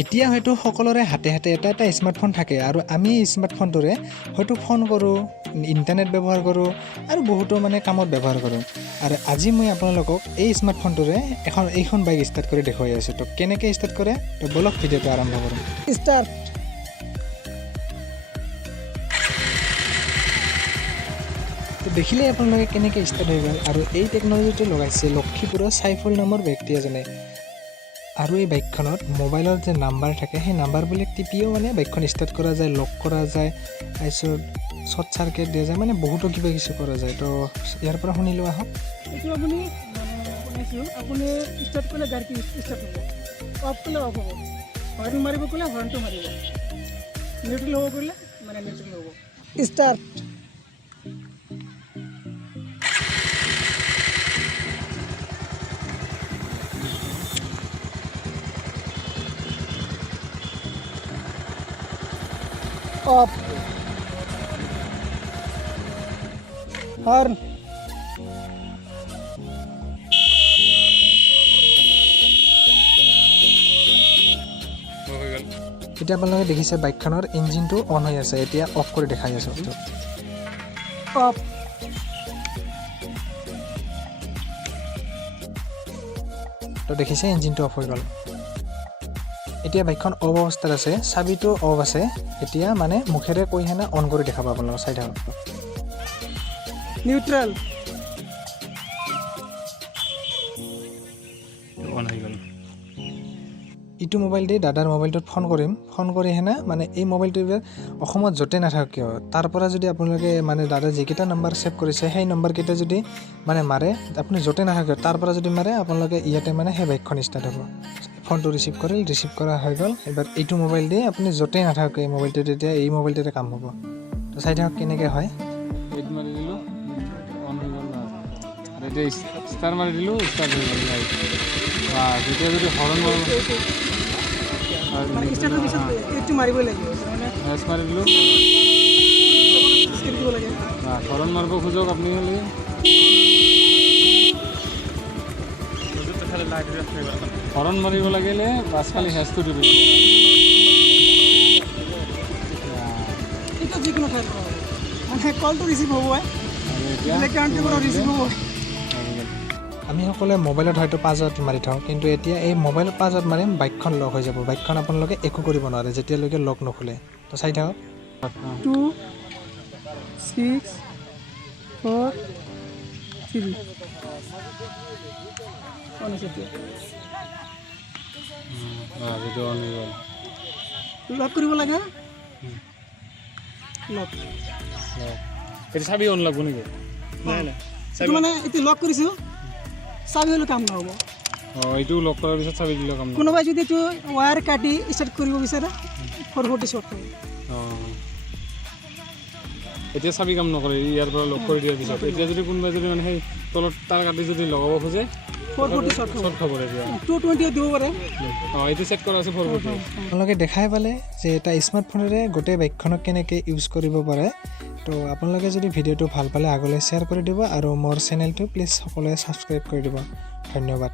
এতিয়া হয়তো সকলোৰে হাতে হাতে এটা এটা স্মাৰ্টফোন থাকে আৰু আমি এই স্মাৰ্টফোনটোৰে হয়তো ফোন কৰোঁ, ইণ্টাৰনেট ব্যৱহাৰ কৰোঁ আৰু বহুতো মানে কামত ব্যৱহাৰ কৰোঁ। আৰু আজি মই আপোনালোকক এই স্মাৰ্টফোনটোৰে এইখন বাইক ষ্টাৰ্ট কৰি দেখুৱাই আছোঁ। তো কেনেকৈ ষ্টাৰ্ট কৰে তো বলক ভিডিঅ'টো আৰম্ভ কৰোঁ। স্টাৰ্ট তো দেখিলেই আপোনালোকে কেনেকৈ ষ্টাৰ্ট হৈ গ'ল। আৰু এই টেকন'লজিটো লগাইছে লক্ষীপুৰৰ চাইফুল নামৰ ব্যক্তি এজনে। আৰু এই বাইকখনত মোবাইলৰ যে নাম্বাৰ থাকে সেই নাম্বাৰবিলাক টিপিও মানে বাইকখন ষ্টাৰ্ট কৰা যায়, লক কৰা যায়, তাৰপিছত শ্বৰ্ট চাৰ্কিট দিয়া যায়, মানে বহুতো কিবা কিছু কৰা যায়। তো ইয়াৰ পৰা শুনিলোঁ আহক। এইটো আপুনি শুনিছোঁ আপুনি ষ্টাৰ্ট কৰিলে গাড়ীটো ষ্টাৰ্ট হ'ব, অফ কৰিলে অফ হ'ব, হৰ্ণ মাৰিব ক'লে হৰ্ণটো মাৰিব, নিউট্ৰেল হ'ব কৰিলে মানে নিউট্ৰেল হ'ব। ষ্টাৰ্ট অফ হৰ্ন এতিয়া আপোনালোকে দেখিছে বাইকখনৰ ইঞ্জিনটো অন হৈ আছে, এতিয়া অফ কৰি দেখাই আছোঁ। অফ তো দেখিছে ইঞ্জিনটো অফ হৈ গ'ল। এতিয়া বাইকখন অফ অৱস্থাত আছে, চাবিটো অফ আছে। এতিয়া মানে মুখেৰে কৈ হেনে অন কৰি দেখাব আপোনালোকক, চাই থাকক। নিউট্ৰেল অন হৈ গ'ল। ইটো মোবাইল দি দাদাৰ মোবাইলটোত ফোন কৰিম, ফোন কৰি হেনে মানে এই মোবাইলটো অসমত য'তে নাথাকক কিয় তাৰ পৰা যদি আপোনালোকে মানে দাদা যিকেইটা নম্বৰ ছেভ কৰিছে সেই নম্বৰকেইটা যদি মানে মাৰে, আপুনি য'তে নাথাকক তাৰ পৰা যদি মাৰে আপোনালোকে ইয়াতে মানে সেই বাইকখন ষ্টাৰ্ট হ'ব। ফোনটো ৰিচিভ কৰিল, ৰিচিভ কৰা হৈ গ'ল। এবাৰ এইটো মোবাইল দি আপুনি য'তেই নাথাকক এই মোবাইলটো তেতিয়া এই মোবাইলটোতে কাম হ'ব। তো চাই থাকক কেনেকৈ হয়। এইট মাৰি দিলোঁ, অন হৈ গ'ল। আৰু এতিয়া ষ্টাৰ মাৰি দিলোঁ, ষ্টাৰ্ট হৈ গ'ল। তেতিয়া যদি হৰণ মাৰোঁ মানে ষ্টাৰ্টৰ পিছত এইটো মাৰিবই লাগিব, মানে এছ মাৰি দিলোঁ, স্কিপ দিব লাগে। হৰণ মাৰিব খোজক আপুনি খালি হৰণ মাৰিব লাগিলে বাছ খালি হেজটো দিব। এইটো যিকোনো ঠাইত হ'ব, মানে কলটো ৰিচিভ হ'ব, আৰু এতিয়া কাউণ্টটো পৰা ৰিচিভ হ'ব। আমি সকলোৱে মোবাইলত হয়তো পাছত মাৰি থওঁ, কিন্তু এতিয়া এই মোবাইলত পাছত মাৰিম বাইকখন লক হৈ যাব। বাইকখন আপোনালোকে একো কৰিব নোৱাৰে যেতিয়ালৈকে লক নোখোলে। তো চাই থাকক। 2 6 4 3 অন হৈছে এতিয়া। ভিডিঅ' অন হৈ গ'ল। লক কৰিব লাগে, লক এইটো চাবি অন লাগব নেকি? নাই নাই, এইটো মানে এতিয়া লক কৰিছোঁ, চাবি হ'লে কাম নহ'ব। এইটো লক কৰাৰ পিছত চাবি দিলে কাম নহয়। কোনোবাই যদি এইটো ৱায়াৰ কাটি ষ্টাৰ্ট কৰিব বিচাৰে 440 শ্বৰ্ট হ'ব। এতিয়া চাবি কাম নকৰে ইয়াৰ পৰা লক কৰি দিয়াৰ পিছত। এতিয়া যদি কোনোবাই যদি মানে সেই তলত তাৰ কাটি যদি লগাব খোজে 440 শ্বৰ্ট হ'ব, শ্বৰ্ট খাব এতিয়া। 220 দিব পাৰে। এইটো চেট কৰা আছে 440। আপোনালোকে দেখাই পালে যে এটা স্মাৰ্টফোনেৰে গোটেই বাইকখনক কেনেকৈ ইউজ কৰিব পাৰে। তো আপোনালোকে যদি ভিডিঅ'টো ভাল পালে আগলৈ শ্বেয়াৰ কৰি দিব আৰু মোৰ চেনেলটো প্লিজ সকলোৱে ছাবস্ক্ৰাইব কৰি দিব। ধন্যবাদ।